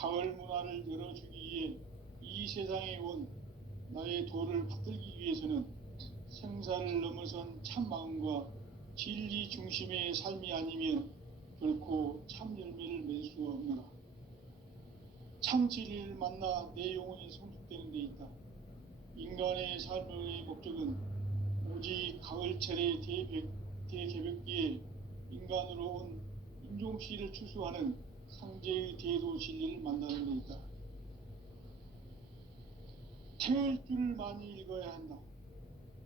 가을 문화를 열어주기 위해 이 세상에 온 나의 도를 받들기 위해서는 생사를 넘어선 참 마음과 진리 중심의 삶이 아니면 결코 참 열매를 맺을 수 없노라. 참 진리를 만나 내 영혼이 성숙되는 데 있다. 인간의 삶의 목적은 오직 가을철의 대개벽기에 인간으로 온 인종씨를 추수하는 상제의 대도 진리를 만나는 데 있다. 태을 줄을 많이 읽어야 한다.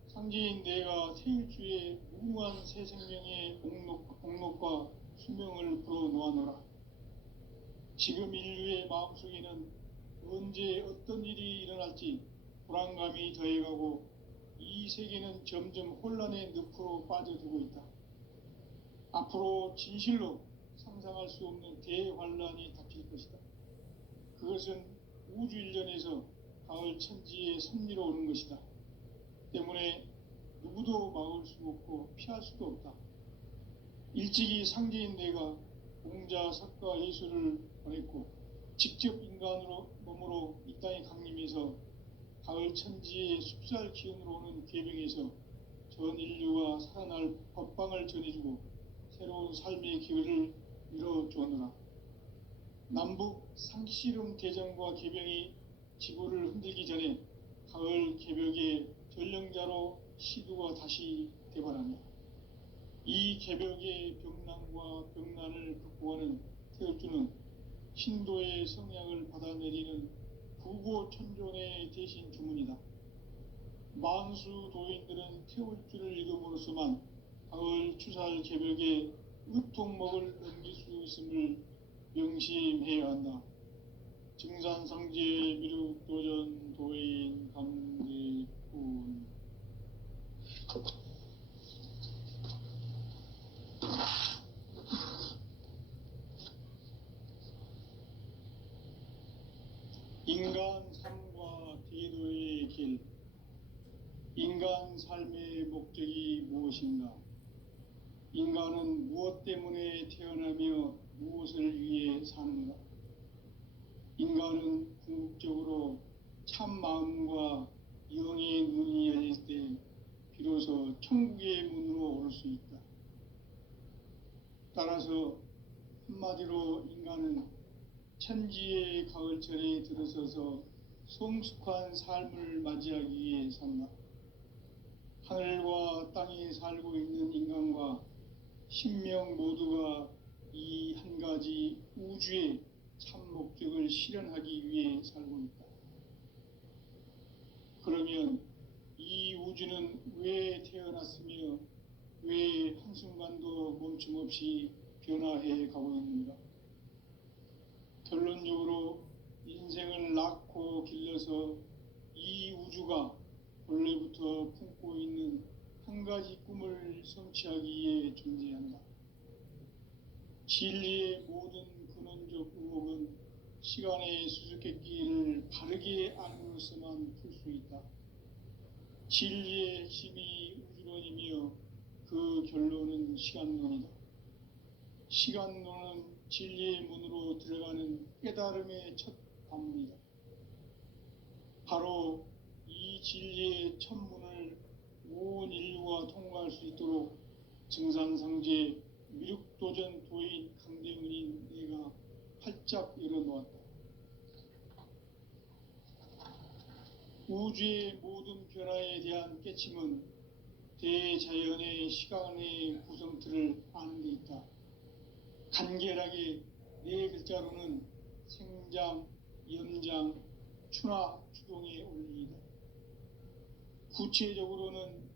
상제인 내가 태일주의 무궁한 새 생명의 공록과 수명을 불어놓아노라. 지금 인류의 마음속에는 언제 어떤 일이 일어날지 불안감이 더해가고 이 세계는 점점 혼란의 늪으로 빠져들고 있다. 앞으로 진실로 상상할 수 없는 대환란이 닥칠 것이다. 그것은 우주 일전에서 가을 천지의 섭리로 오는 것이다. 때문에 누구도 막을 수 없고 피할 수도 없다. 일찍이 상제인 내가 공자, 석가, 예수를 보냈고 직접 인간으로 몸으로 이 땅에 강림해서 가을 천지의 숲살 기운으로 오는 계명에서 전 인류가 살아날 법방을 전해주고 새로운 삶의 기회를 이뤄주었노라. 남북 상씨름 대전과 계병이 지구를 흔들기 전에 가을 개벽의 전령자로 시두가 다시 대발하며 이 개벽의 병난과 병난을 극복하는 태울주는 신도의 성향을 받아내리는 부고천존의 대신 주문이다. 만수 도인들은 태울주를 읽음으로써만 가을 추살 개벽의 으통목을 넘길 수 있음을 명심해야 한다. 증산상제 미륵도전 도인 강제군. 인간 삶과 대도의 길. 인간 삶의 목적이 무엇인가? 인간은 무엇 때문에 태어나며 무엇을 위해 사는가? 인간은 궁극적으로 참 마음과 영의 눈이 열릴 때 비로소 천국의 문으로 오를 수 있다. 따라서 한마디로 인간은 천지의 가을철에 들어서서 성숙한 삶을 맞이하기 위해 산다. 하늘과 땅에 살고 있는 인간과 신명 모두가 이 한 가지 우주의 참 목적을 실현하기 위해 살고 있다. 그러면 이 우주는 왜 태어났으며 왜 한순간도 멈춤 없이 변화해 가고 있는가? 결론적으로 인생을 낳고 길러서 이 우주가 원래부터 품고 있는 한 가지 꿈을 성취하기 위해 존재한다. 진리의 모든 근원적 의혹은 시간의 수수께끼를 바르게 알므로서만 풀 수 있다. 진리의 핵심이 우주론이며 그 결론은 시간론이다. 시간론은 진리의 문으로 들어가는 깨달음의 첫 관문이다. 바로 이 진리의 첫 문을 온 인류가 통과할 수 있도록 증산상제 미륵도전 도인 강대문인 내가 활짝 열어놓았다. 우주의 모든 변화에 대한 깨침은 대자연의 시간의 구성틀을 아는 데 있다. 간결하게 네 글자로는 생장, 연장, 추나 추동의 원리이다. 구체적으로는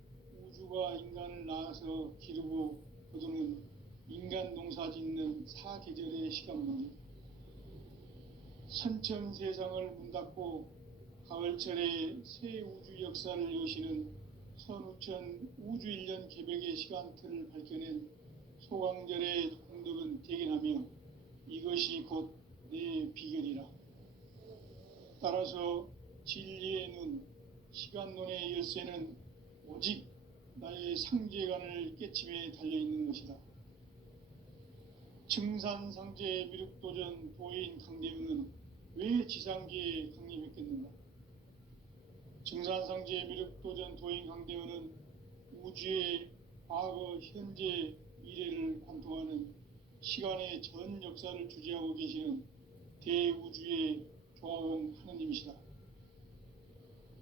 우주가 인간을 낳아서 기르고 거두는 인간 농사 짓는 사계절의 시간론이다. 선천 세상을 문 닫고 가을철에 새 우주 역사를 여시는 선우천 우주일년 개벽의 시간틀을 밝혀낸 소강절의 공덕은 대견하며 이것이 곧 내 비결이라. 따라서 진리의 눈, 시간론의 열쇠는 오직 나의 상제관을 깨침에 달려있는 것이다. 증산상제 미륵도전 도인 강대웅은 왜 지상계에 강림했겠는가? 증산상제 미륵도전 도인 강대원은 우주의 과거, 현재, 미래를 관통하는 시간의 전 역사를 주재하고 계시는 대우주의 조화원 하느님이시다.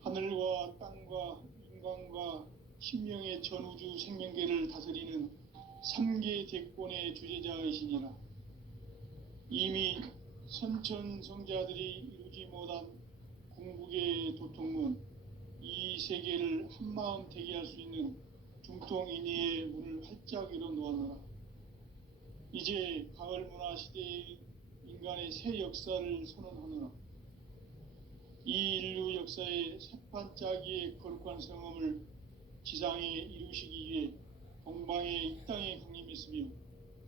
하늘과 땅과 인간과 신명의 전우주 생명계를 다스리는 삼계 대권의 주재자이시니라. 이미 선천성자들이 이루지 못한 궁극의 도통문, 이 세계를 한마음 되게 할 수 있는 중통인의의 문을 활짝 열어 놓았노라. 이제 가을 문화 시대의 인간의 새 역사를 선언하노라. 이 인류 역사의 새판짜기의 거룩한 성험을 지상에 이루시기 위해 동방의 이 땅에 강림했으며,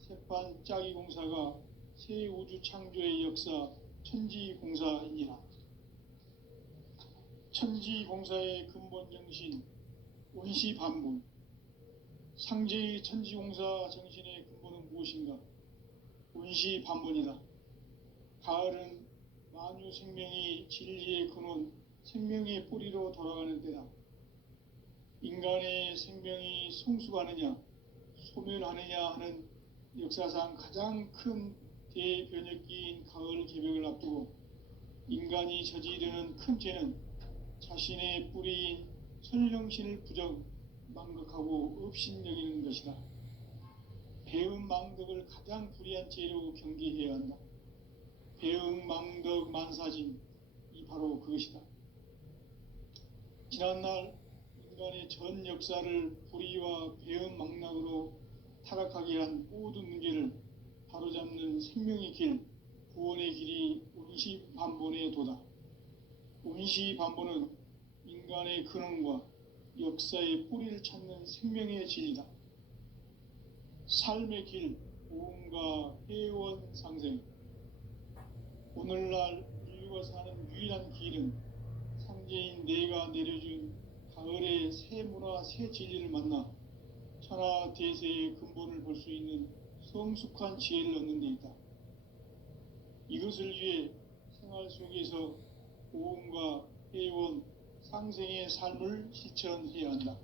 새판짜기 공사가 새 우주 창조의 역사 천지공사이니라. 천지공사의 근본 정신 원시반본, 상제의 천지공사 정신의 근본은 무엇인가? 원시반본이다. 가을은 만유 생명이 진리의 근원, 생명의 뿌리로 돌아가는 때다. 인간의 생명이 성숙하느냐 소멸하느냐 하는 역사상 가장 큰 대변혁기인 가을 개벽을 앞두고 인간이 저지르는 큰 죄는 자신의 뿌리인 설령신을 부정, 망각하고 업신여기는 것이다. 배음 망덕을 가장 불의한 죄로 경계해야 한다. 배음 망덕 만사짐, 이 바로 그것이다. 지난날 인간의 전 역사를 불의와 배음 망락으로 타락하게 한 모든 문제를 바로잡는 생명의 길, 구원의 길이 원시반본의 도다. 원시반본은 인간의 근원과 역사의 뿌리를 찾는 생명의 진리다. 삶의 길, 오음과 회원 상생. 오늘날 인류가 사는 유일한 길은 상제인 내가 내려준 가을의 새 문화, 새 진리를 만나 천하 대세의 근본을 볼 수 있는 성숙한 지혜를 얻는 데 있다. 이것을 위해 생활 속에서 오음과 회원, 상생의 삶을 실천해야 한다.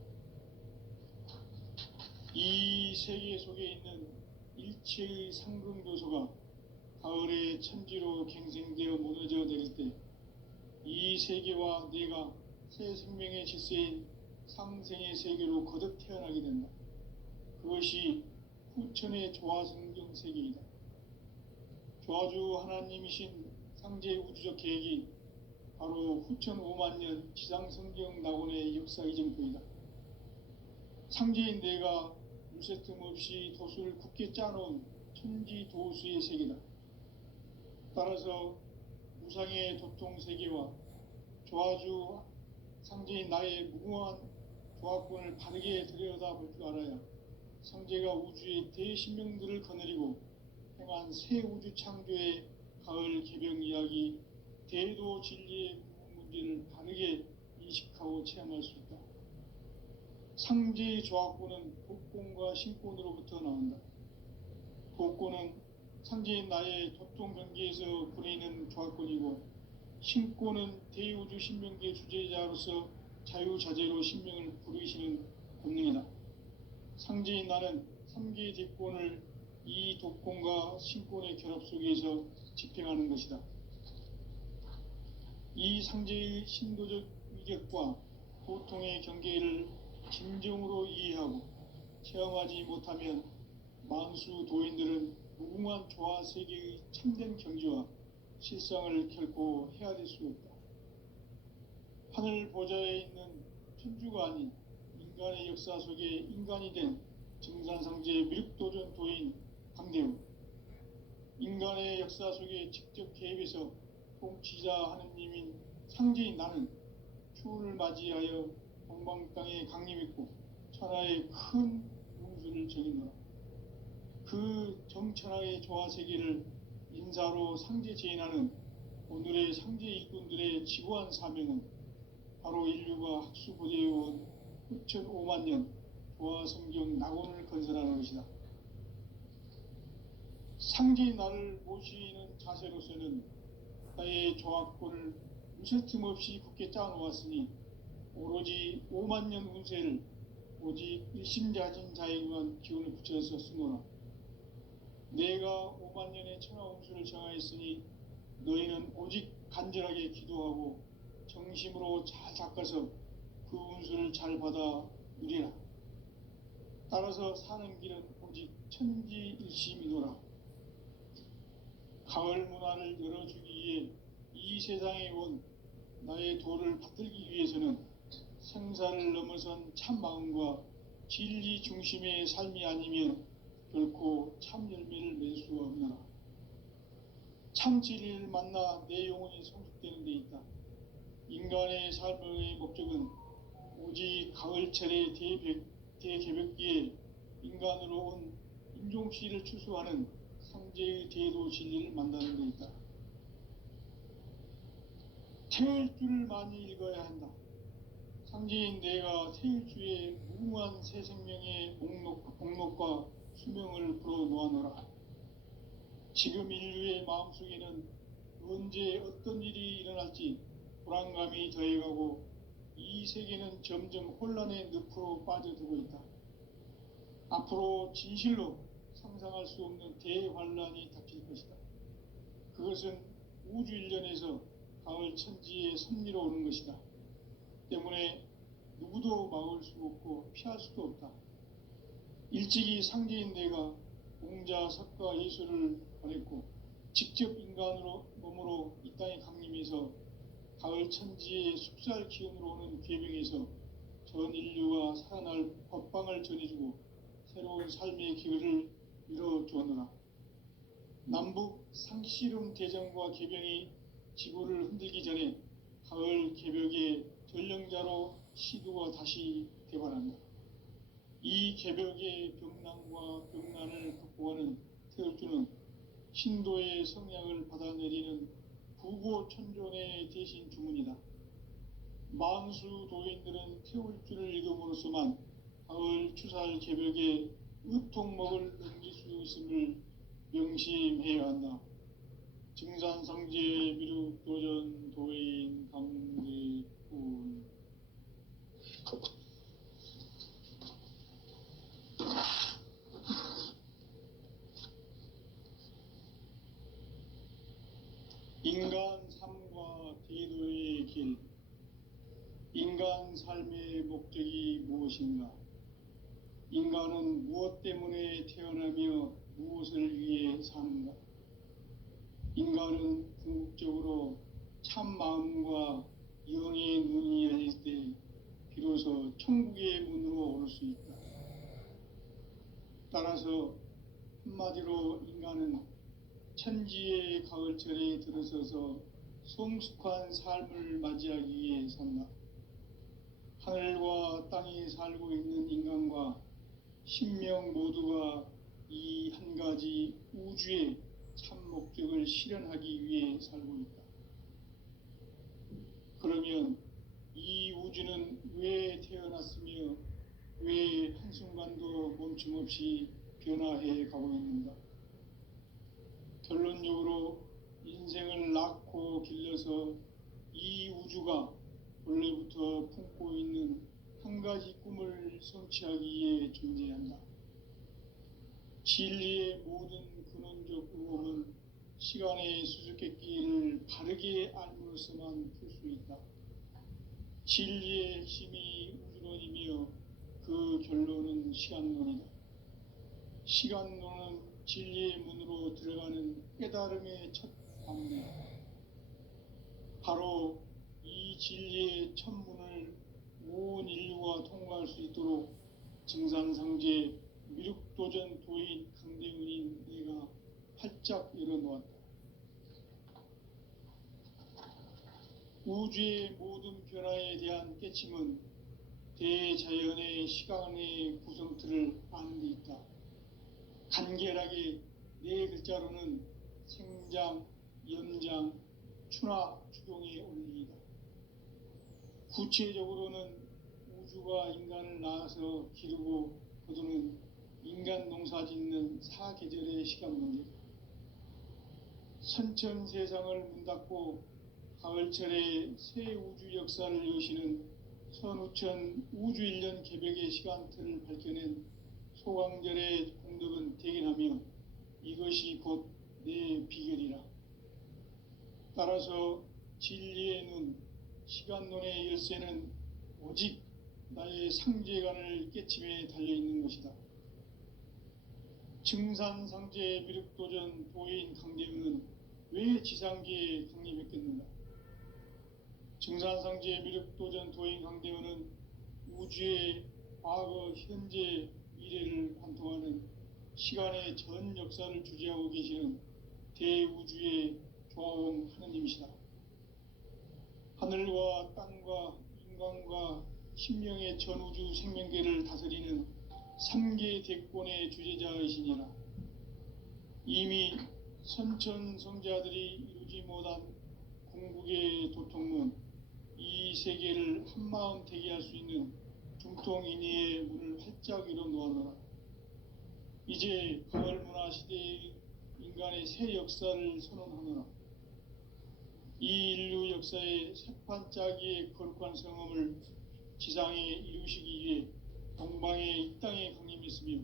이 세계 속에 있는 일체의 상금교소가 가을의 천지로 갱생되어 무너져 내릴 때 이 세계와 내가 새 생명의 질서인 상생의 세계로 거듭 태어나게 된다. 그것이 후천의 조화성경 세계이다. 조화주 하나님이신 상제 우주적 계획이 바로 후천 5만 년 지상성경 낙원의 역사 이정표이다. 상제인 내가 물새 틈 없이 도수를 굳게 짜놓은 천지 도수의 세계다. 따라서 무상의 도통 세계와 조화주 상제인 나의 무궁한 조화권을 바르게 들여다볼 줄 알아야 상제가 우주의 대신명들을 거느리고 행한 새 우주 창조의 가을 개병 이야기, 대도 진리의 문제를 바르게 인식하고 체험할 수 있다. 상제의 조화권은 복권과 신권으로부터 나온다. 복권은 상제인 나의 도통 경계에서 부리는 조화권이고, 신권은 대우주 신명계 주제자로서 자유자재로 신명을 부르시는 본능이다. 상제인 나는 3개의 대권을 이 독권과 신권의 결합 속에서 집행하는 것이다. 이 상제의 신도적 위력과 고통의 경계를 진정으로 이해하고 체험하지 못하면 만수 도인들은 무궁한 조화 세계의 참된 경지와 실상을 결코 헤아릴 수 없다. 하늘 보좌에 있는 천주가 아닌 인간의 역사 속에 인간이 된 증산상제 미륵도전 도인 강대우, 인간의 역사 속에 직접 개입해서 통치자 하느님인 상제인 나는 추운을 맞이하여 동방 땅에 강림했고 천하의 큰 운수를 정인노라. 그 정천하의 조화 세계를 인사로 상제 제인하는 오늘의 상제 일꾼들의 지구한 사명은 바로 인류가 학수고대해온 후천 5만 년 조화 성경 낙원을 건설하는 것이다. 상제인 나를 모시는 자세로서는 나의 조합권을 무쇠틈 없이 굳게 짜놓았으니 오로지 5만 년 운세를 오직 일심자진 자에게만 기운을 붙여서 쓰노라. 내가 5만 년의 천하 운수를 정하였으니 너희는 오직 간절하게 기도하고 정심으로 잘 닦아서 그 운수를 잘 받아 누리라. 따라서 사는 길은 오직 천지일심이노라. 가을 문화를 열어주기 위해 이 세상에 온 나의 도를 받들기 위해서는 생사를 넘어선 참 마음과 진리 중심의 삶이 아니면 결코 참 열매를 맺을 수가 없노라. 참 진리를 만나 내 영혼이 성숙되는 데 있다. 인간의 삶의 목적은 오직 가을철의 대개벽기에 인간으로 온 인종씨를 추수하는 상제의 대도 진리를 만나는 데 있다. 태일주를 많이 읽어야 한다. 상제인 내가 태일주의 무궁한 새 생명의 목록과 수명을 풀어놓아노라. 지금 인류의 마음속에는 언제 어떤 일이 일어날지 불안감이 더해가고 이 세계는 점점 혼란의 늪으로 빠져들고 있다. 앞으로 진실로 상상할 수 없는 대환란이 닥칠 것이다. 그것은 우주 일련에서 가을 천지의 섭리로 오는 것이다. 때문에 누구도 막을 수 없고 피할 수도 없다. 일찍이 상제인 내가 공자, 석가, 예수를 보냈고 직접 인간으로 몸으로 이 땅에 강림해서 가을 천지의 숲살 기운으로 오는 궤병에서 전 인류가 살아날 법방을 전해주고 새로운 삶의 기회를 이뤄주었노라. 남북 상씨름 대전과 궤병이 지구를 흔들기 전에 가을 개벽의 전령자로 시도가 다시 개발한다. 이 개벽의 병난과 병난을 극복하는 태울주는 신도의 성향을 받아내리는 부고천존의 대신 주문이다. 만수 도인들은 태울주를 읽음으로써만 가을 추살 개벽의 의통목을 넘길 수 있음을 명심해야 한다. 증산상제 미륵도전 도인 강대군. 인간 삶과 대도의 길. 인간 삶의 목적이 무엇인가? 인간은 무엇 때문에 태어나며 무엇을 위해 사는가? 인간은 궁극적으로 참 마음과 영의 눈이 열릴 때 비로소 천국의 문으로 오를 수 있다. 따라서 한마디로 인간은 천지의 가을철에 들어서서 성숙한 삶을 맞이하기 위해 산다. 하늘과 땅에 살고 있는 인간과 신명 모두가 이 한 가지 우주의 참 목적을 실현하기 위해 살고 있다. 그러면 이 우주는 왜 태어났으며 왜 한순간도 멈춤없이 변화해 가고 있는가? 결론적으로 인생을 낳고 길러서 이 우주가 원래부터 품고 있는 한 가지 꿈을 성취하기 위해 존재한다. 진리의 모든 근원적 의혹은 시간의 수수께끼를 바르게 알므로서만 풀 수 있다. 진리의 핵심이 우주론이며 그 결론은 시간론이다. 시간론은 진리의 문으로 들어가는 깨달음의 첫 방문이다. 바로 이 진리의 첫 문을 온 인류가 통과할 수 있도록 증산상제 미륵도전 도인 강대훈인 내가 활짝 열어놓았다. 우주의 모든 변화에 대한 깨침은 대자연의 시간의 구성틀을 아는 데 있다. 간결하게 네 글자로는 생장, 연장, 추나, 추동의 원리이다. 구체적으로는 우주가 인간을 낳아서 기르고 거두는 인간 농사 짓는 사계절의 시간 문제다. 선천 세상을 문 닫고 가을철에 새 우주 역사를 여시는 선우천 우주일년 개벽의 시간틀을 밝혀낸 소강절의 공덕은 대견하며 이것이 곧 내 비결이라. 따라서 진리의 눈, 시간론의 열쇠는 오직 나의 상제관을 깨침에 달려있는 것이다. 증산상제 미륵도전 도인 강대우는 왜 지상계에 강림했겠는가? 증산상제 미륵도전 도인 강대우는 우주의 과거, 현재, 미래를 관통하는 시간의 전 역사를 주재하고 계시는 대우주의 조화원 하느님이시다. 하늘과 땅과 인간과 신명의 전우주 생명계를 다스리는 3계 대권의 주재자이시니라. 이미 선천성자들이 이루지 못한 궁극의 도통문, 이 세계를 한마음 대기할 수 있는 중통인의의 문을 활짝 열어 놓아노라. 이제 가을문화 시대의 인간의 새 역사를 선언하노라. 이 인류 역사의 새판짜기의 거룩한 성험을 지상에 이루시기 위해 동방의 이 땅에 강림했으며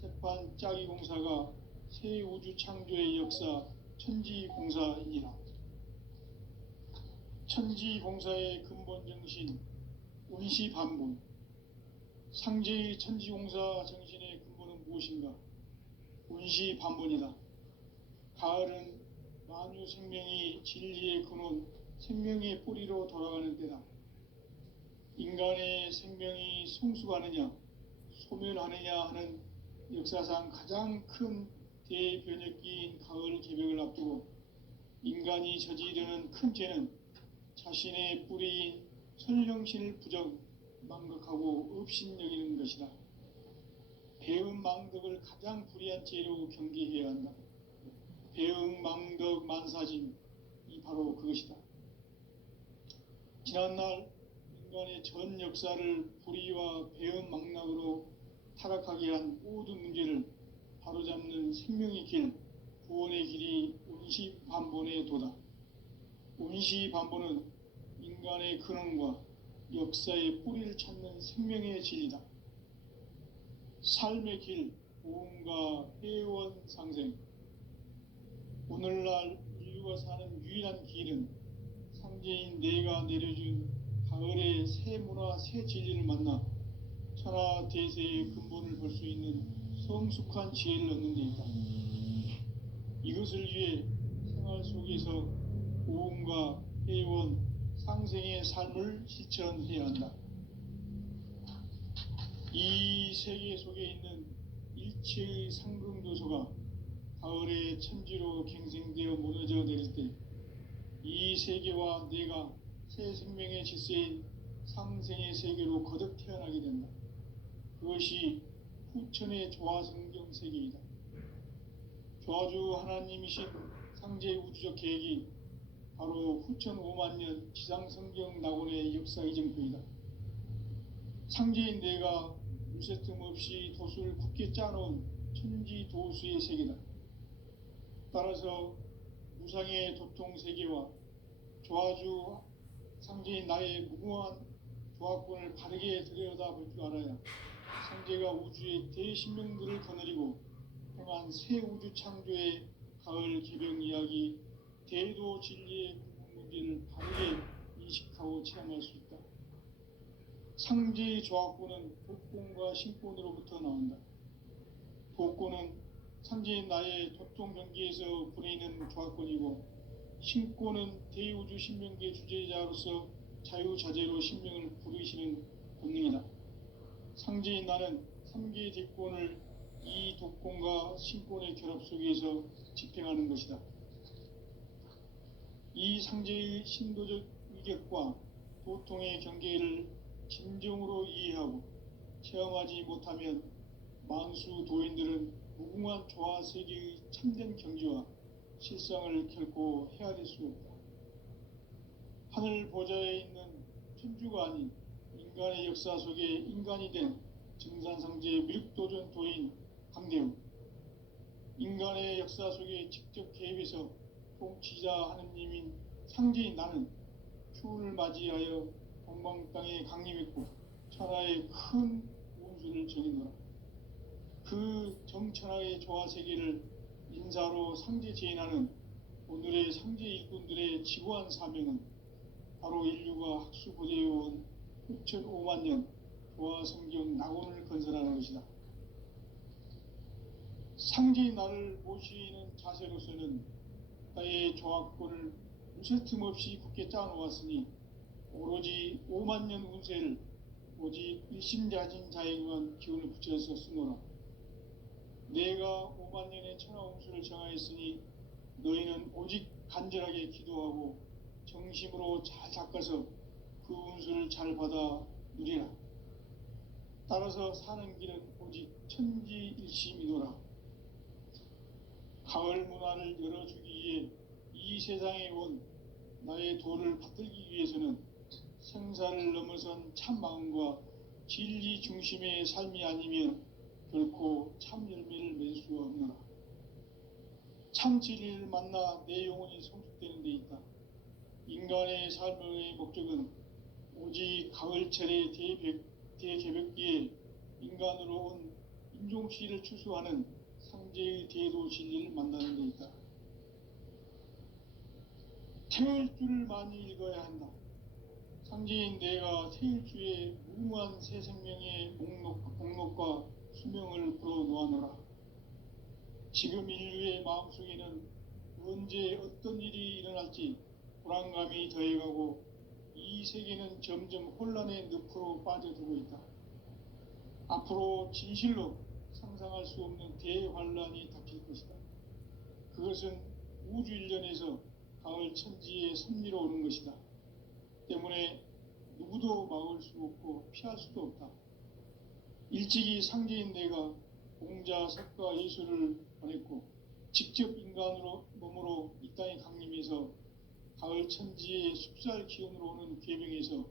새판짜기 공사가 새 우주 창조의 역사 천지공사이니라. 천지공사의 근본 정신 운시반본. 상제의 천지공사 정신의 근본은 무엇인가? 운시반본이다. 가을은 만유 생명이 진리의 근원, 생명의 뿌리로 돌아가는 때다. 인간의 생명이 성숙하느냐, 소멸하느냐 하는 역사상 가장 큰 대변혁기인 가을 개벽을 앞두고 인간이 저지르는 큰 죄는 자신의 뿌리인 설령신을 부정, 망각하고 업신여기는 것이다. 배음 망덕을 가장 불의한 죄로 경계해야 한다. 배음 망덕 만사진, 이 바로 그것이다. 지난날 인간의 전 역사를 불의와 배음 망락으로 타락하게 한 모든 문제를 바로잡는 생명의 길, 구원의 길이 운시반본의 도다. 운시반본은 인간의 근원과 역사의 뿌리를 찾는 생명의 진리다. 삶의 길, 보험과 회원 상생. 오늘날 인류가 사는 유일한 길은 상제인 내가 내려준 가을의 새 문화, 새 진리를 만나 천하 대세의 근본을 볼 수 있는 성숙한 지혜를 얻는 데 있다. 이것을 위해 생활 속에서 보험과 회원, 상생의 삶을 실천해야 한다. 이 세계 속에 있는 일체의 상승도소가 가을의 천지로 갱생되어 무너져 내릴 때 이 세계와 내가 새 생명의 질서인 상생의 세계로 거듭 태어나게 된다. 그것이 후천의 조화성경 세계이다. 조화주 하나님이신 상제 우주적 계획이 바로 후천 5만년 지상성경 낙원의 역사 이정표이다. 상제인 내가 물새틈 없이 도수를 굳게 짜놓은 천지도수의 세계다. 따라서 무상의 도통 세계와 조화주 상제인 나의 무궁한 조화권을 바르게 들여다볼 줄 알아야 상제가 우주의 대신명들을 거느리고 행한 새 우주 창조의 가을 개벽 이야기, 대도 진리의 문제를 바르게 인식하고 체험할 수 있다. 상제의 조화권은 독권과 신권으로부터 나온다. 독권은 상제인 나의 도통 경계에서 부리는 조화권이고, 신권은 대우주 신명계 주제자로서 자유자재로 신명을 부르시는 본능이다. 상제인 나는 3개의 대권을 이 독권과 신권의 결합 속에서 집행하는 것이다. 이 상제의 신도적 위격과 도통의 경계를 진정으로 이해하고 체험하지 못하면 만수 도인들은 무궁한 조화 세계의 참된 경지와 실상을 결코 헤아릴 수 없다. 하늘 보좌에 있는 천주가 아닌 인간의 역사 속에 인간이 된 증산상제 미륵도전 도인 강대우. 인간의 역사 속에 직접 개입해서 통치자 하느님인 상제인 나는 추운을 맞이하여 동방 땅에 강림했고 천하의 큰 운수를 정했노라. 그 정천하의 조화세계를 인사로 상제 제인하는 오늘의 상제 일꾼들의 지고한 사명은 바로 인류가 학수고대해온 6,500만 년 조화성경 낙원을 건설하는 것이다. 상제의 나를 모시는 자세로서는 나의 조합권을 무쇠틈 없이 굳게 짜놓았으니 오로지 5만 년 운세를 오직 일심자진 자에게만 기운을 붙여서 쓰노라. 내가 5만 년의 천하 운수를 정하였으니 너희는 오직 간절하게 기도하고 정심으로 잘 닦아서 그 운수를 잘 받아 누리라. 따라서 사는 길은 오직 천지일심이노라. 가을 문화를 열어주기 위해 이 세상에 온 나의 도를 받들기 위해서는 생사를 넘어선 참 마음과 진리 중심의 삶이 아니면 결코 참 열매를 맺을 수가 없노라. 참 진리를 만나 내 영혼이 성숙되는 데 있다. 인간의 삶의 목적은 오직 가을철의 대개벽기에 인간으로 온 인종시를 추수하는 상제의 대도 진리를 만나는 데 있다. 태일주를 많이 읽어야 한다. 상제인 내가 태일주의 무모한 새 생명의 목록과 수명을 풀어놓아노라. 지금 인류의 마음속에는 언제 어떤 일이 일어날지 불안감이 더해가고 이 세계는 점점 혼란의 늪으로 빠져들고 있다. 앞으로 진실로 상상할 수 없는 대환란이 닥칠 것이다. 그것은 우주 일련에서 가을 천지의 섭리로 오는 것이다. 때문에 누구도 막을 수 없고 피할 수도 없다. 일찍이 상제인 내가 공자, 석가, 예수를 보냈고 직접 인간으로 몸으로 이 땅에 강림해서 가을 천지의 숲살 기운으로 오는 계명에서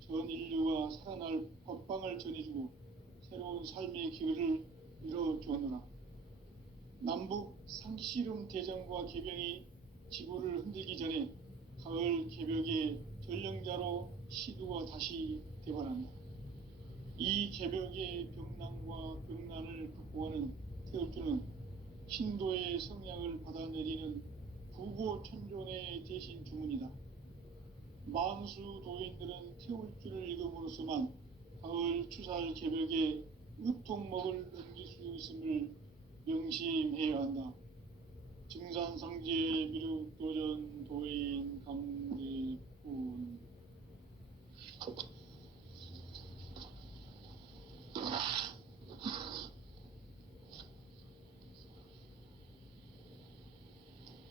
전 인류가 살아날 법방을 전해주고 새로운 삶의 기회를 이뤄주었노라. 남북 상씨름 대전과 계병이 지구를 흔들기 전에 가을 개벽의 전령자로 시두가 다시 대발한다. 이 개벽의 병난과 병난을 극복하는 태울주는 신도의 성향을 받아내리는 부고천존의 대신 주문이다. 만수 도인들은 태울주를 읽음으로써만 가을 추살 개벽의 으통목을 넘길 수 있음을 명심해야 한다. 증산상제 미륵도전 도인 강대군.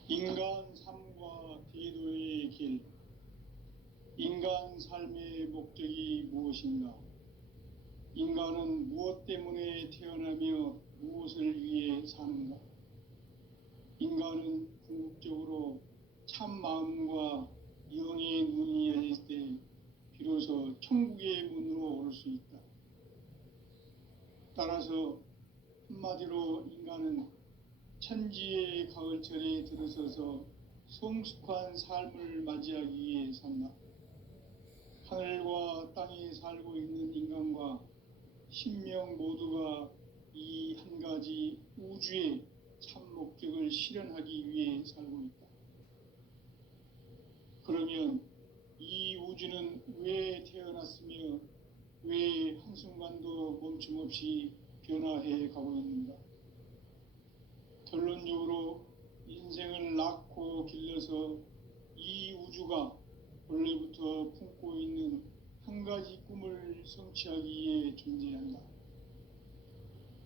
인간 삶과 대도의 길. 인간 삶의 목적이 무엇인가? 인간은 무엇 때문에 태어나며 무엇을 위해 사는가? 인간은 궁극적으로 참 마음과 영의 눈이 열릴 때 비로소 천국의 문으로 올 수 있다. 따라서 한마디로 인간은 천지의 가을철에 들어서서 성숙한 삶을 맞이하기 위해 산다. 하늘과 땅에 살고 있는 인간과 신명 모두가 이 한 가지 우주의 참 목적을 실현하기 위해 살고 있다. 그러면 이 우주는 왜 태어났으며 왜 한순간도 멈춤없이 변화해 가고 있는가? 결론적으로 인생을 낳고 길러서 이 우주가 원래부터 품고 있는 한 가지 꿈을 성취하기 위해 존재한다.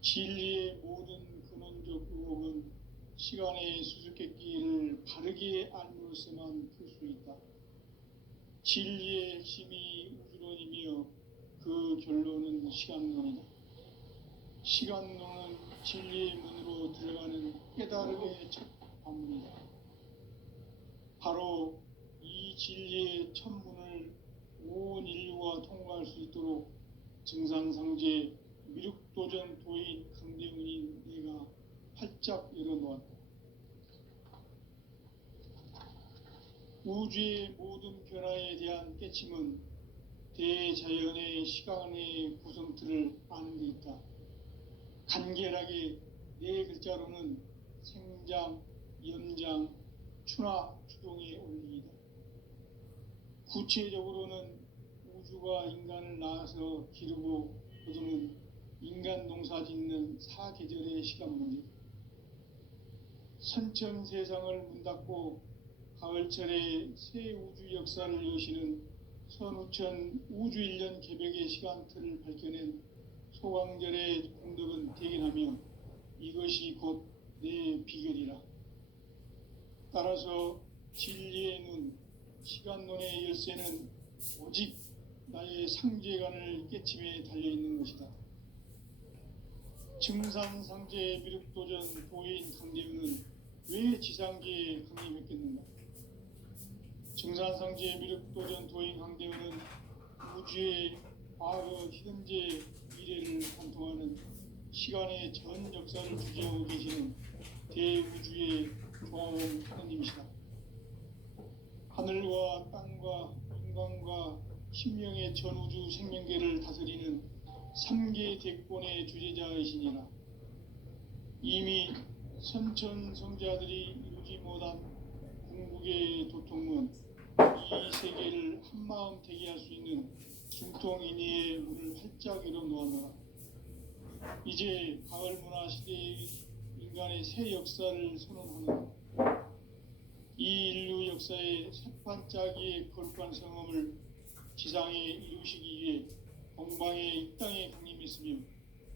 진리의 모든 근원적 의혹은 시간의 수수께끼를 바르게 알므로서만 풀 수 있다. 진리의 핵심이 우주론이며 그 결론은 시간론이다. 시간론은 진리의 문으로 들어가는 깨달음의 첫 관문이다. 바로 이 진리의 첫 문을 온 인류가 통과할 수 있도록 증산상제 미륵도전 도인 강대훈인 내가 활짝 열어놓았다. 우주의 모든 변화에 대한 깨침은 대자연의 시간의 구성틀을 아는 데 있다. 간결하게 네 글자로는 생장, 연장, 추나 추동의 원리이다. 구체적으로는 우주가 인간을 낳아서 기르고 거두는 인간 농사 짓는 사계절의 시간 문제, 선천 세상을 문 닫고 가을철에 새 우주 역사를 여시는 선우천 우주 1년 개벽의 시간틀을 밝혀낸 소강절의 공덕은 대견하며 이것이 곧 내 비결이라. 따라서 진리의 눈, 시간론의 열쇠는 오직 나의 상제관을 깨침에 달려있는 것이다. 증산상제 미륵도전 도인 강대우는 왜 지상계에 강림했겠는가? 증산상제 미륵도전 도인 강대우는 우주의 과거, 현재, 미래를 관통하는 시간의 전 역사를 주재하고 계시는 대우주의 조화원 하느님이시다. 하늘과 땅과 인간과 신명의 전우주 생명계를 다스리는 3계 대권의 주제자이시니라. 이미 선천성자들이 이루지 못한 궁극의 도통문, 이 세계를 한마음 되게 할 수 있는 중통인의의 문을 활짝 열어놓았노라. 이제 가을 문화 시대의 인간의 새 역사를 선언하는 이 인류 역사의 새판짜기의 거룩한 성험을 지상에 이루시기 위해 동방의 이 땅에 강림했으며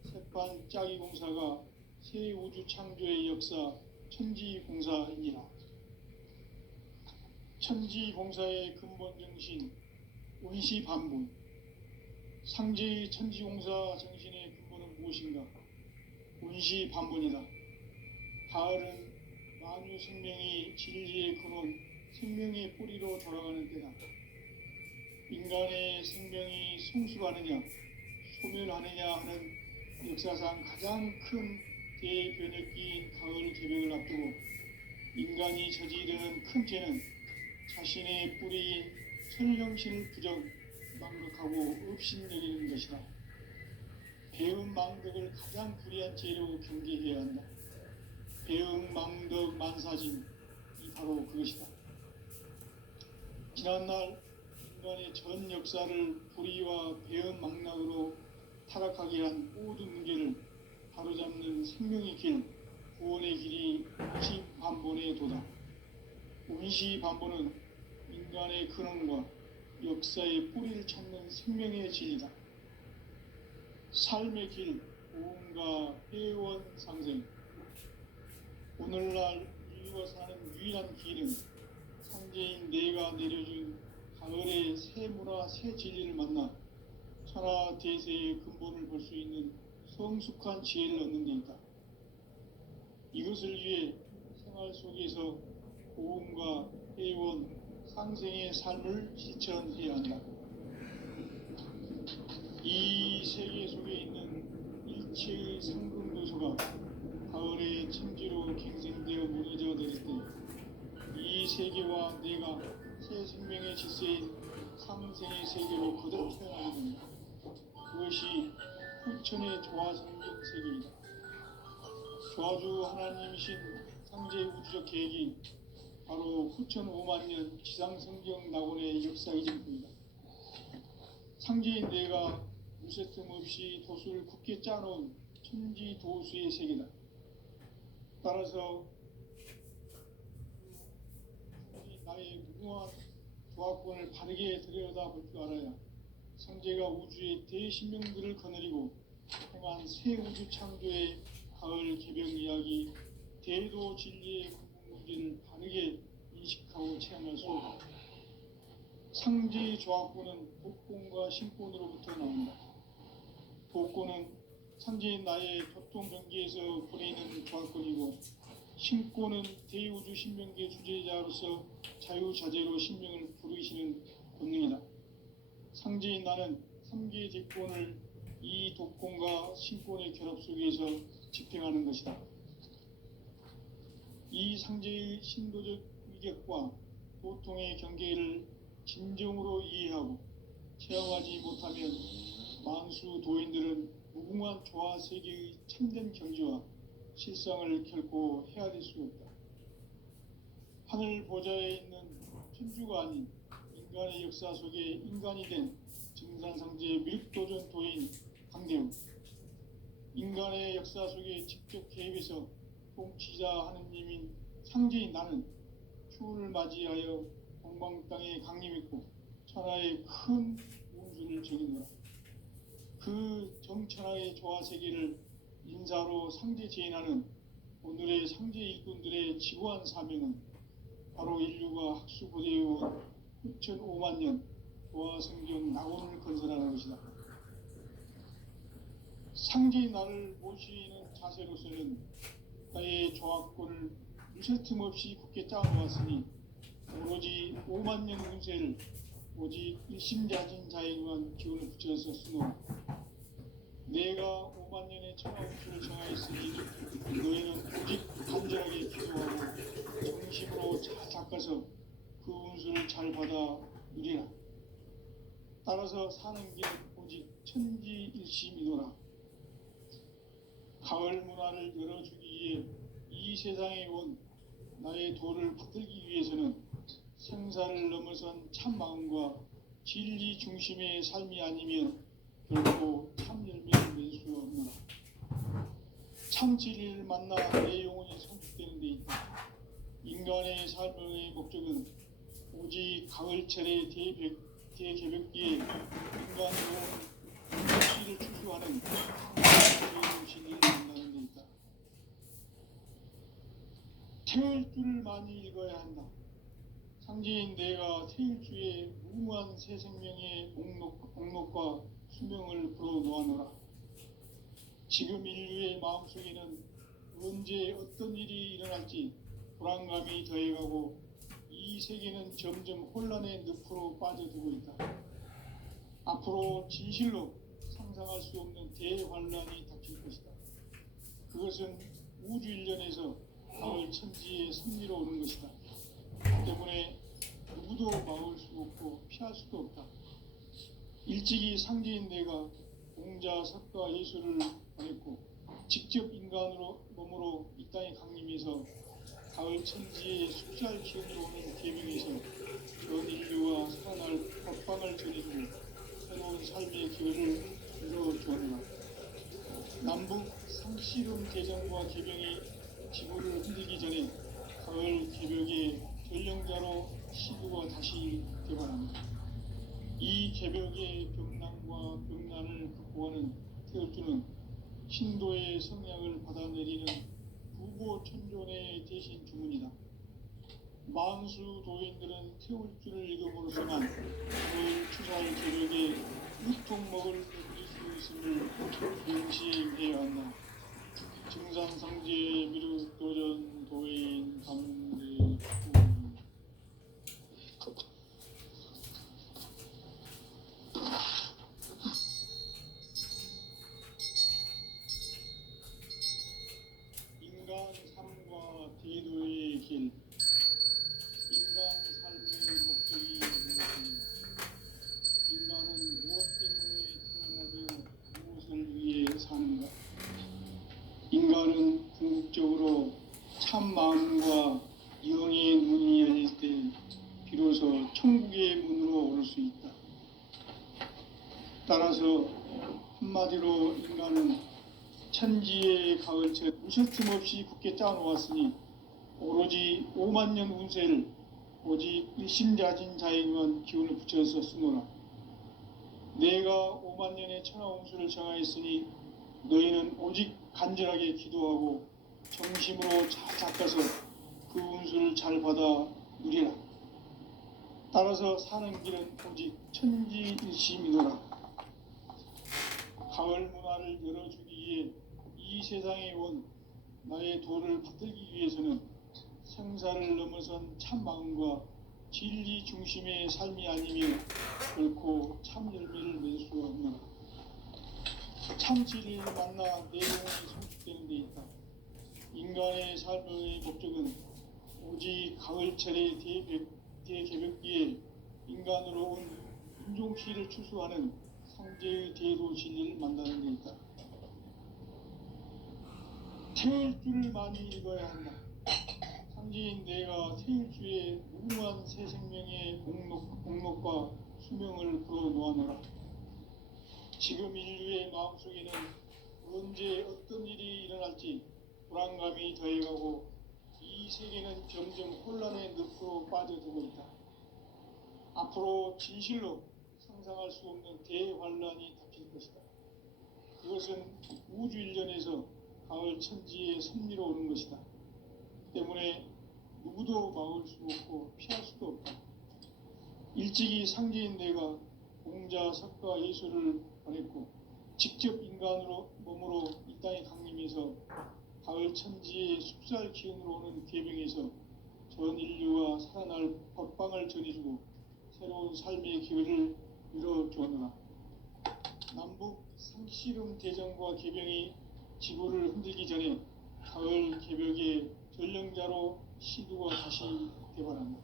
새판짜기 공사가 새 우주 창조의 역사 천지공사이니라. 천지공사의 근본 정신 운시반분, 상제의 천지공사 정신의 근본은 무엇인가? 운시반분이다. 가을은 만유 생명이 진리의 근원, 생명의 뿌리로 돌아가는 때다. 인간의 생명이 성숙하느냐, 소멸하느냐 하는 역사상 가장 큰 대변혁기인 가을 개벽을 앞두고 인간이 저지르는 큰 죄는 자신의 뿌리인 천령신을 부정, 망각하고 업신여기는 것이다. 배음 망덕을 가장 불의한 죄로 경계해야 한다. 배음 망덕 만사진이 바로 그것이다. 지난날 인간의 전 역사를 불의와 배음 망락으로 타락하게 한 모든 문제를 바로잡는 생명의 길, 구원의 길이 운시반본의 도다. 운시반본은 인간의 근원과 역사의 뿌리를 찾는 생명의 진리다. 삶의 길, 고음과 회원 상생. 오늘날 인류가 사는 유일한 길은 상제인 내가 내려준 가을의 새 문화, 새 진리를 만나 천하 대세의 근본을 볼 수 있는 성숙한 지혜를 얻는 데 있다. 이것을 위해 생활 속에서 고음과 회원, 상생의 삶을 실천해야 한다. 이 세계 속에 있는 일체의 상근도소가 가을의 천지로 갱생되어 무너져 내릴 때 이 세계와 내가 새 생명의 질서인 상생의 세계로 거듭 태어나게 됩니다. 그것이 후천의 조화성경 세계이다. 조화주 하나님이신 상제의 우주적 계획이 바로 후천 5만년 지상성경 낙원의 역사 이전입니다. 상제인 내가 무쇠틈 없이 도수를 굳게 짜놓은 천지도수의 세계다. 따라서 나의 무궁한 조합권을 바르게 들여다볼 줄 알아야 상제가 우주의 대신명들을 거느리고 행한 새 우주 창조의 가을 개벽 이야기, 대도 진리의 근본 문제를 바르게 인식하고 체험할 수 없다. 상제의 조합권은 복권과 신권으로부터 나온다. 복권은 상제인 나의 교통경계에서 보내는 조합권이고, 신권은 대우주 신명계 주제자로서 자유자재로 신명을 부르시는 권능이다. 상제인 나는 3개 대권을 이 독권과 신권의 결합 속에서 집행하는 것이다. 이 상제의 신도적 위격과 고통의 경계를 진정으로 이해하고 체험하지 못하면 만수 도인들은 무궁한 조화 세계의 참된 경지와 실상을 결코 헤아릴 수 없다. 하늘 보좌에 있는 천주가 아닌 인간의 역사 속에 인간이 된 증산상제 미륵도전 도인 강대웅, 인간의 역사 속에 직접 개입해서 통치자 하느님인 상제인 나는 추운을 맞이하여 동방 땅에 강림했고 천하의 큰 운수를 적이노라. 그 정천하의 조화 세계를 인사로 상제 제인하는 오늘의 상제 일꾼들의 지고한 사명은 바로 인류가 학수고대해온 6,500만 년 조화 성경 낙원을 건설하는 것이다. 상제의 나를 모시는 자세로서는 나의 조화권을 무쇠 틈 없이 굳게 짜놓았으니 오로지 5만 년 운세를 오직 일심자진 자에게만 기운을 붙여서 쓰노라. 내가 5만 년의 천하 운수를 정하였으니 너희는 오직 간절하게 기도하고 정심으로 잘 닦아서 그 운수를 잘 받아 누리라. 따라서 사는 길은 오직 천지일심이노라. 가을 문화를 열어주기 위해 이 세상에 온 나의 도를 붙들기 위해서는 생사를 넘어선 참 마음과 진리 중심의 삶이 아니면 결코 참 열매를 맺을 수 없노라. 참 진리를 만나 내 영혼이 성숙되는 데 있다. 인간의 삶의 목적은 오직 가을철의 대개벽기에 인간 영혼 진리를 추구하는 정신을 만나는 데 있다. 태울 줄을 많이 읽어야 한다. 상제인 내가 태일주의 무궁한 새 생명의 목록과 수명을 불어놓아노라. 지금 인류의 마음속에는 언제 어떤 일이 일어날지 불안감이 더해가고 이 세계는 점점 혼란의 늪으로 빠져들고 있다. 앞으로 진실로 상상할 수 없는 대환란이 닥칠 것이다. 그것은 우주 일련에서 가을 천지의 섭리로 오는 것이다. 때문에 누구도 막을 수 없고 피할 수도 없다. 일찍이 상제인 내가 공자, 석가, 예수를 보냈고 직접 인간으로 몸으로 이 땅에 강림해서 가을 천지의 숙살 기운으로 오는 계명에서 전 인류와 살아날 법방을 전해주고 새로운 삶의 기회를 열어주었노라. 남북 상씨름 대전과 개병이 지구를 흔들기 전에 가을 개벽의 전령자로 시구가 다시 개발합니다. 이 개벽의 병난과 병난을 극복하는 태울주는 신도의 성향을 받아내리는 부고천존의 대신 주문이다. 만수 도인들은 태울주를 읽음으로써만 가을 추살 개벽의 육통먹을 누릴 수 있음을 명시해야 한다. 증산상제 미륵도전 도인 감대 인간 삶과 대도의 길. 인간 삶의 목적이 무엇입니까? 인간은 무엇 때문에 태어나며 무엇을 위해 사는가? 인간은 궁극적으로 참 마음과 영의 문이 열릴 때 비로소 천국의 문으로 오를 수 있다. 따라서 한마디로 인간은 천지의 가을철 무쇠 틈 없이 굳게 짜놓았으니 오로지 5만 년 운세를 오직 일심자진 자에게만 기운을 붙여서 쓰노라. 내가 5만 년의 천하 운수를 정하였으니 너희는 오직 간절하게 기도하고 정심으로 잘 닦아서 그 운수를 잘 받아 누리라. 따라서 사는 길은 오직 천지일심이노라. 가을 문화를 열어주기 위해 이 세상에 온 나의 도를 붙들기 위해서는 생사를 넘어선 참 마음과 진리 중심의 삶이 아니면 결코 참 열매를 맺을 수가 없노라. 참 진리를 만나 내 영혼이 성숙되는 데 있다. 인간의 삶의 목적은 오직 가을철의 개벽기에 인간으로 온 인종시를 추수하는 상제의 대도 진리를 만나는 데 있다. 태울 줄을 많이 읽어야 한다. 상제인 내가 태울 주에 무궁한 새 생명의 공목과 수명을 불어놓아노라. 지금 인류의 마음속에는 언제 어떤 일이 일어날지 불안감이 더해가고 이 세계는 점점 혼란의 늪으로 빠져들고 있다. 앞으로 진실로 상상할 수 없는 대환란이 닥칠 것이다. 그것은 우주 일련에서 가을 천지의 섭리로 오는 것이다. 때문에 누구도 막을 수 없고 피할 수도 없다. 일찍이 상제인 내가 공자, 석가, 예수를 보냈고 직접 인간으로 몸으로 이 땅에 강림해서 가을 천지의 숲살 기운으로 오는 계병에서 전 인류가 살아날 법방을 전해주고 새로운 삶의 기회를 열어주었노라. 남북 상씨름 대전과 계병이 지구를 흔들기 전에 가을 개벽의 전령자로 시두가 다시 개발한다.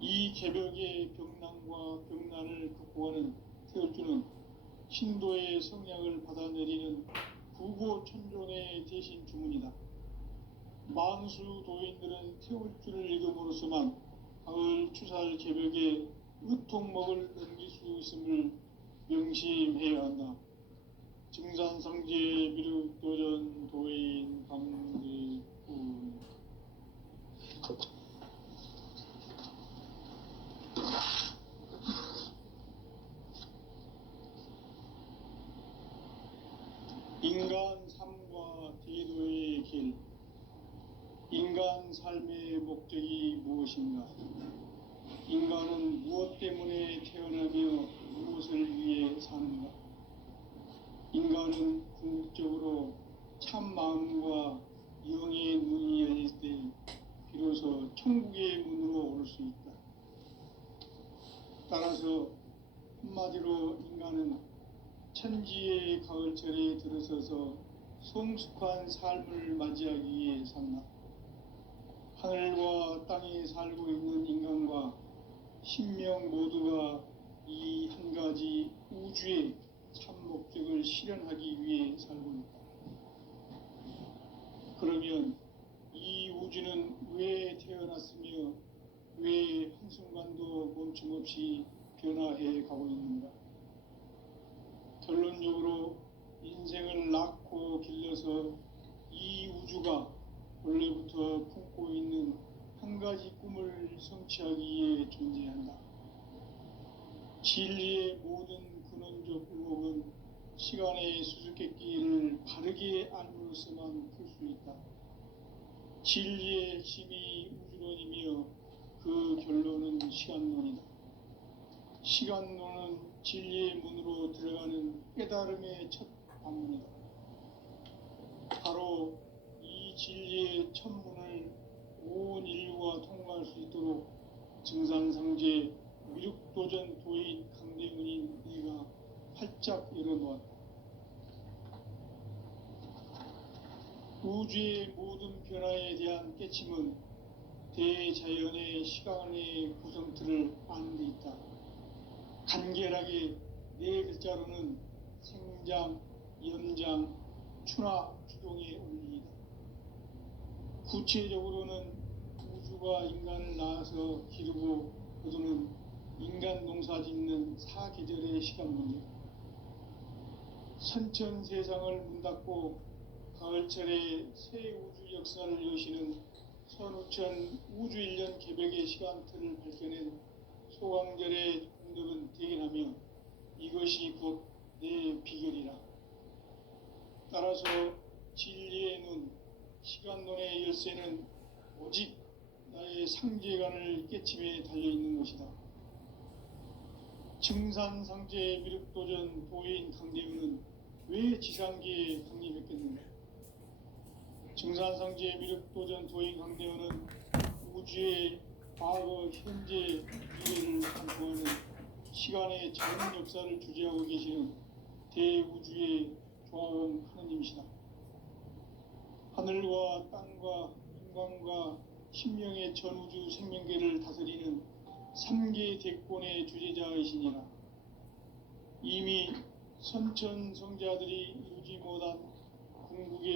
이 개벽의 병난과 병난을 극복하는 태울주는 신도의 성약을 받아내리는 구고천존의 대신 주문이다. 만수 도인들은 태울주를 읽음으로써만 가을 추살 개벽의 의통목을 넘길 수 있음을 명심해야 한다. 증산상제 미륵도전 도인 강대군. 인간 삶과 대도의 길. 인간 삶의 목적이 무엇인가? 인간은 무엇 때문에 태어나며 무엇을 위해 사는가? 인간은 궁극적으로 참 마음과 영의 눈이 열릴 때 비로소 천국의 문으로 올 수 있다. 따라서 한마디로 인간은 천지의 가을철에 들어서서 성숙한 삶을 맞이하기 위해 산다. 하늘과 땅에 살고 있는 인간과 신명 모두가 이 한 가지 우주의 참 목적을 실현하기 위해 살고 있다. 그러면 이 우주는 왜 태어났으며 왜 한순간도 멈춤없이 변화해 가고 있는가? 결론적으로 인생을 낳고 길러서 이 우주가 원래부터 품고 있는 한 가지 꿈을 성취하기 위해 존재한다. 진리의 모든 근원적 의혹은 시간의 수수께끼를 바르게 알므로서만 풀 수 있다. 진리의 핵심이 우주론이며 그 결론은 시간론이다. 시간론은 진리의 문으로 들어가는 깨달음의 첫 방문이다. 바로 이 진리의 첫 문을 온 인류가 통과할 수 있도록 증산상제 미륵도전 도인 강대문인 내가 활짝 열어놓았다. 우주의 모든 변화에 대한 깨침은 대자연의 시간의 구성틀을 아는 데 있다. 간결하게 네 글자로는 생장, 연장, 추나 추동의 원리이다. 구체적으로는 우주가 인간을 낳아서 기르고 거두는 인간 농사 짓는 사계절의 시간 문제. 선천 세상을 문 닫고 가을철에 새 우주 역사를 여시는 선우천 우주일년 개벽의 시간틀을 밝혀낸 소강절의 공덕은 대견하며 이것이 곧 내 비결이라. 따라서 진리의 눈, 시간론의 열쇠는 오직 나의 상제관을 깨침에 달려있는 것이다. 증산상제 미륵도전 도인 강대우는 왜 지상계에 강림했겠는가? 증산상제 미륵도전 도인 강대우는 우주의 과거, 현재, 미래를 관통하는 시간의 전 역사를 주재하고 계시는 대우주의 조화원 하느님이시다. 하늘과 땅과 인간과 신명의 전우주 생명계를 다스리는 삼계 대권의 주제자이시니라. 이미 선천성자들이 이루지 못한 궁극의